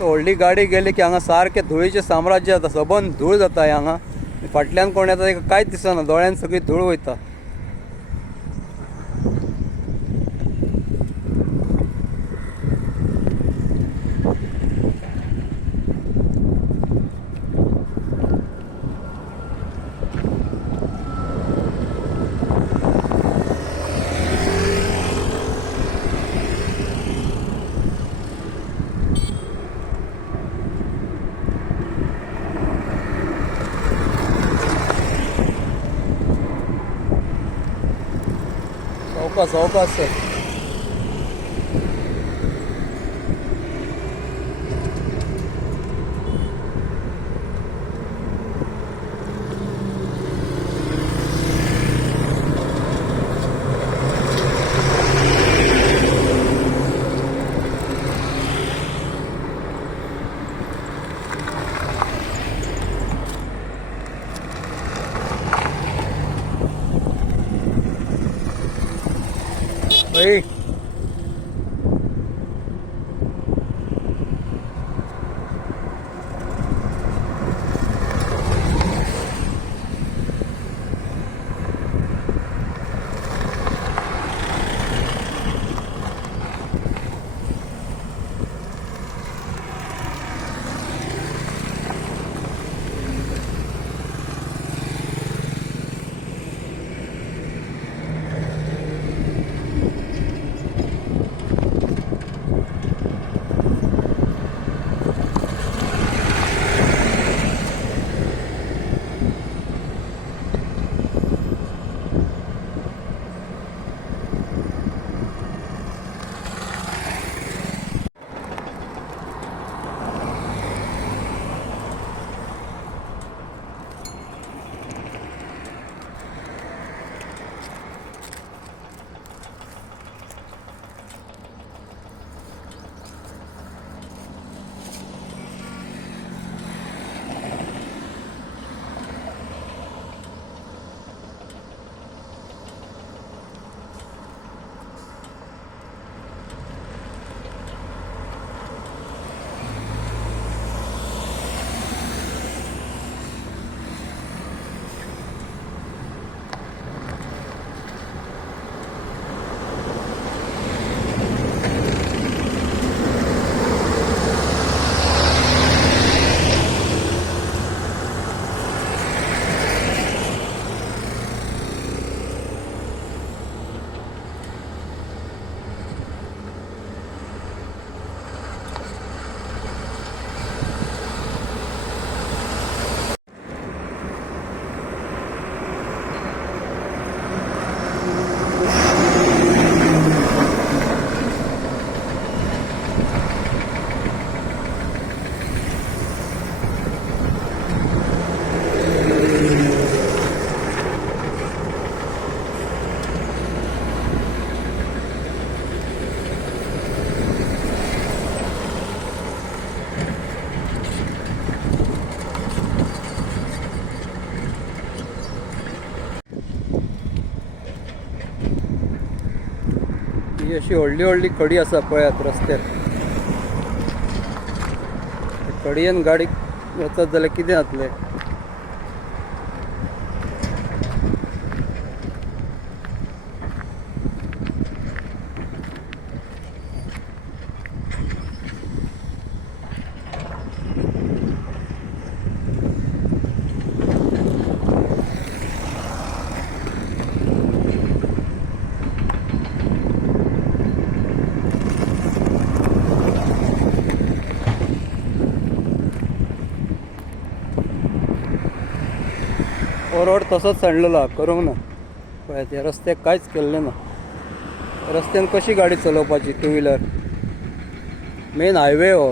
व्हडली गाडी गेली की हांगा सारकें धुळीचें साम्राज्य जाता. सबंद धूळ जाता हांगा. फाटल्यान कोण येता ताका कांयच दिसना, दोळ्यान सगळी धूळ वयता. सावकाश सावकाश सर. Hey. ही अशी व्हडली व्हडली खडी आसा पळयात रस्त्यार. खडयेन गाडी वचत जाल्यार कितें जातलें. हो रोड तसोच सांडलेलो हा, करूंक ना. पळय त्या रस्त्याक कांयच केल्लें ना. रस्त्यान कशी गाडी चलोवपाची टू व्हिलर. मेन हायवे हो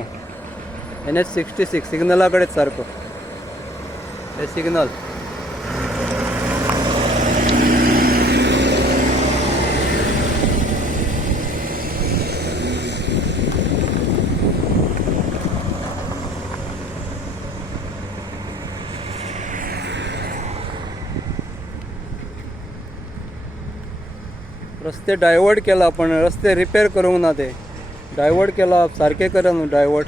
NH66 सिग्नला कडेन सारको. हे सिग्नल रस्ते डायवर्ट केला पण रस्ते रिपेर करूंक ना. ते डायवर्ट केला सारखे करा न्हू डायवर्ट.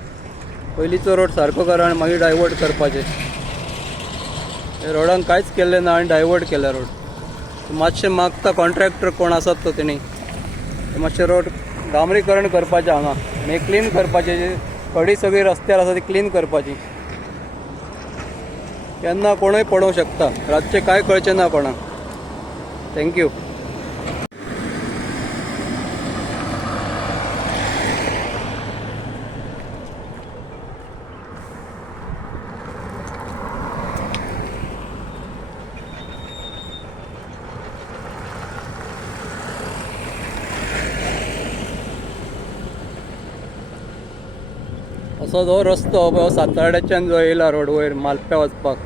पयलींचो रोड सारको करा आनी मागीर डायवर्ट करपाचें. हे रोडान कांयच केल्लें ना आनी डायवर्ट केला रोड. मातशें मागता कॉन्ट्रॅक्टर कोण आसात तो तेणी मातशें रोड डांबरीकरण करपाचें हांगा मागीर क्लीन करपाचें. खडी सगळी रस्त्यार आसा ती क्लीन करपाची. केन्ना कोणूय पडोवंक शकता. रातचें कांय कळचें ना कोणाक. थँक्यू. असो जो रस्तो हो साताड्याच्यान जो येयला रोड वयर मालप्या वचपाक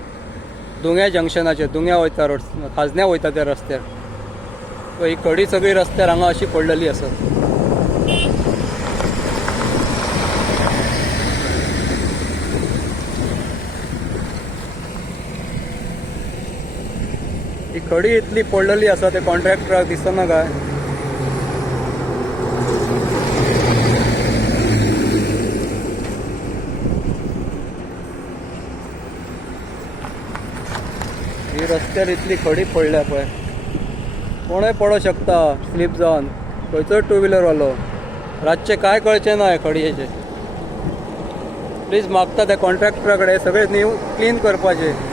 दुंग्या जंक्शनाचेर दुंग्या वयता रोड खाजण्या वयता त्या रस्त्यार. सो ही खडी सगळी रस्त्यार हांगा अशी पडलेली आसा. ही खडी इतली पडलेली आसा ते कॉन्ट्रॅक्टराक दिसना काय. ही रस्त्यार इतली खडी पडल्या पळय. कोणय पडों शकता स्लीप जावन. खंयचोय टू व्हिलर वालो. रातचें काय कळचें ना हे खडयेचें. प्लीज मागता त्या कॉन्ट्रॅक्टरा कडेन सगळें नीव क्लीन करपाचें.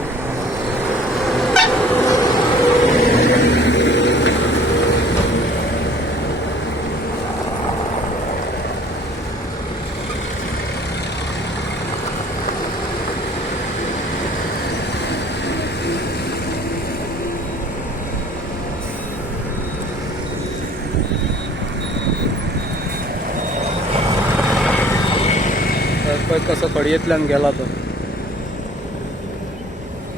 पळय कसो खडयेंतल्यान गेला तो.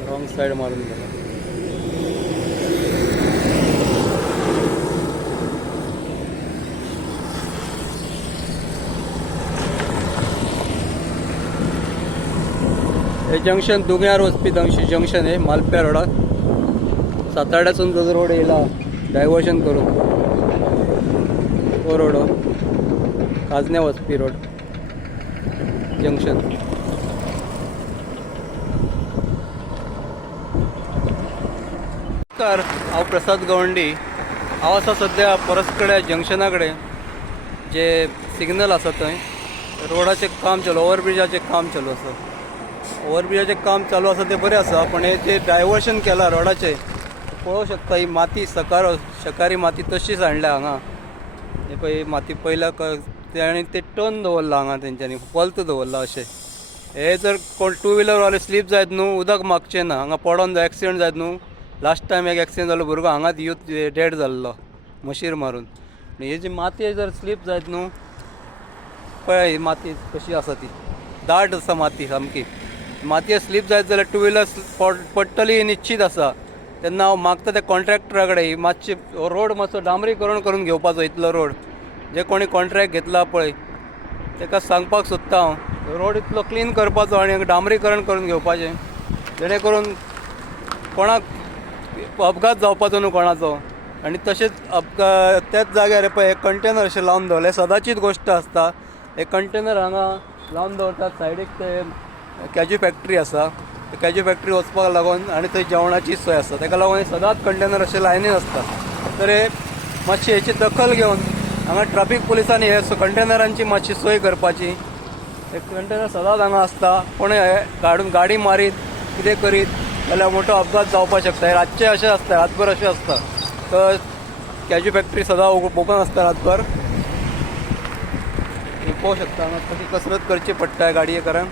रॉंग सायड मारून गेला. हे जंक्शन दुग्यार वचपी जंक्शन हे मालप्या रोडाक. साताड्यासून जो रोड येयला डायवर्शन करून तो रोड खाजण्या वचपी रोड जंक्शन. नमस्कार, हांव प्रसाद गवंडी. हांव आसा सद्या परसकडे जंक्शना कडेन. जे सिग्नल आसा थंय रोडाचें काम चालू, ओव्हरब्रिजाचें काम चालू आसा. ओव्हरब्रिजाचें काम चालू आसा तें बरें आसा, पण हे जे डायवर्शन केला रोडाचें पळोवंक शकता. ही माती शकारी माती तशीच हाडल्या हांगा. हे पळय माती पयल्या आनी ते टर्न दवरला हांगा तेंच्यांनी पलत दवरला अशें. हे जर कोण टू व्हिलर वाले स्लीप जायत न्हू उदक मागचें ना. हांगा पडोन जर एक्सिडंट जायत न्हू. लास्ट टायम एक एक्सिडंट जालो भुरगो हांगाच यूथ डेड जाल्लो मशीर मारून. ही जी माती जर स्लीप जायत न्हू पळय ही माती कशी आसा ती दाट आसा माती सामकी. मातयेर स्लीप जायत जाल्यार टू व्हिलर पडटली निश्चित आसा. तेन्ना हांव मागता त्या कॉन्ट्रॅक्टरा कडेन मातशी रोड मातसो डांबरीकरण करून घेवपाचो. इतलो रोड जे कोणी कॉन्ट्रॅक्ट घेतला पळय ताका सांगपाक सोदता हांव रोड इतलो क्लीन करपाचो आनी डांबरीकरण करून घेवपाचें जेणे करून कोणाक अपघात जावपाचो न्हू कोणाचो. आनी तशेंच त्याच जाग्यार पळय एक कंटेनर अशें लावन दवरलें. सदांचीच गोश्ट आसता. एक कंटेनर हांगा लावन दवरतात. सायडीक ते कॅज्यू फॅक्ट्री आसा. कॅज्यू फॅक्ट्री वचपाक लागून आनी थंय जेवणाची सोय आसता. ताका लागून सदांच कंटेनर अशें लायनीन आसता. तर हे मातशी हेची दखल घेवन हांगा ट्रॅफिक पुलिसांनी हे कंटेनरांची मातशी सोय करपाची. एक कंटेनर सदांच हांगा आसता. कोणूय काडून गाडी मारीत कितें करीत जाल्यार मोठो अपघात जावपाक शकता. हे रातचें अशें आसता, रातभर अशें आसता. तर कॅज्यू फॅक्ट्री सदां ओपन आसता रातभर. पळोवंक शकता हांगा कशी कसरत करची पडटा गाडये कारण.